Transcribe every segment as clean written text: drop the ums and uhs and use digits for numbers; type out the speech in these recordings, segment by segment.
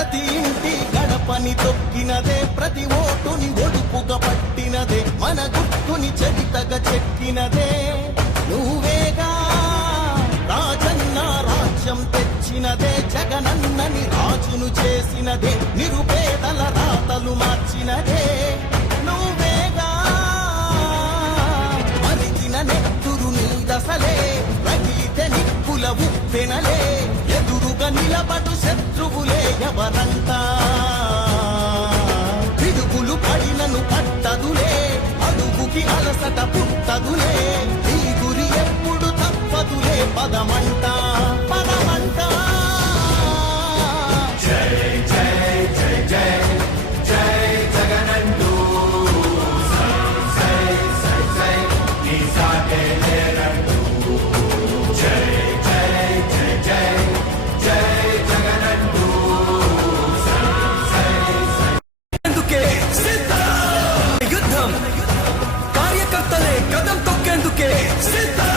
ప్రతి ఇంటి గడపని తొక్కినదే, ప్రతి ఓటుని ఒడుపుగా పట్టినదే, మన గుర్తుని చరితగా చెక్కినదే నువ్వేగా. రాజన్న రాజ్యం తెచ్చినదే, జగనన్నని రాజును చేసినదే, నిరుపేదల రాతలు మార్చినదే నువ్వేగా. మరిగిన నెత్తురు నీ దశలే, రగిలితే నిప్పుల ఉప్పెనలే, ఎదురుగా నిలబడు శత్రువులే ఎవరంతా. పిడుగులు పడినను పట్టదులే, అడుగుకి అలసట పుట్టదులే, ఈ గురి ఎప్పుడు తప్పదులే, పదమంట పదమంట. జై జై జై జై జై జగనంటూ సై సై సై నీ సాటే లేరంటూ. జై జై జై జై జై జగనంటూ సై సై సై. ఎందుకే సిద్ధం యుద్ధం, కార్యకర్తలే కదం తొక్కేందుకే సిద్ధం.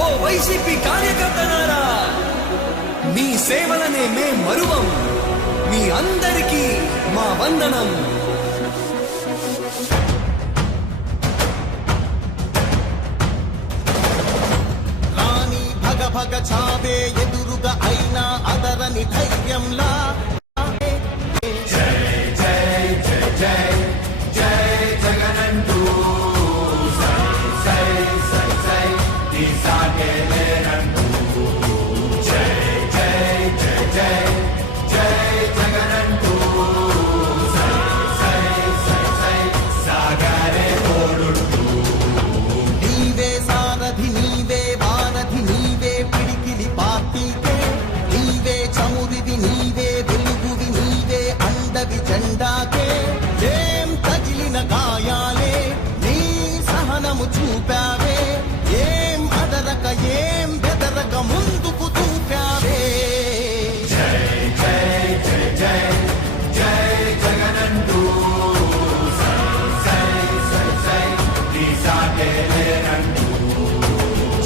ఓ వైసీపీ కార్యకర్తలారా, మీ సేవలనే మే మరువం, మీ అందరికీ మా వందనం. రాణి భగ భగ చావే ఎదురుగా అయినా అదరని ధైర్యంలా. జై జై జై జై జై జగనంటూ సై సై సై సై నీ సాటే లేరంటూ. జై జై జై జై జై జగనంటూ సై సై సై సై సాగరే తోడుంటూ. నీవే సారథి, నీవే వారధి, నీవే పిడికిలి పార్టీకే, నీవే చమురివి, నీవే వెలుగువి, నీవే అండవి జెండాకే. ఏం తగిలిన గాయాలే నీ సహనము చూపావే, ఏం అదరక ఏం బెదరక ముందుకు దూకావే. జై జై జై జై జై జగనంటూ సై సై సై సై నీ సాటే లేరంటూ.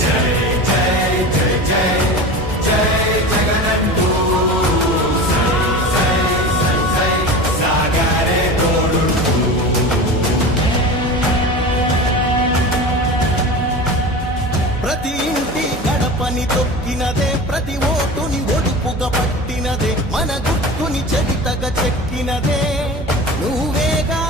జై జై జై జై జై జగనంటూ సై సై సై సై సాగరే తోడుంటూ. ప్రతి ఇంటి గడపని తొక్కినదే, ప్రతి ఓటుని ఒడుపుగా పట్టినదే, మన గుర్తుని చరితగా చెక్కినదే నువ్వేగా.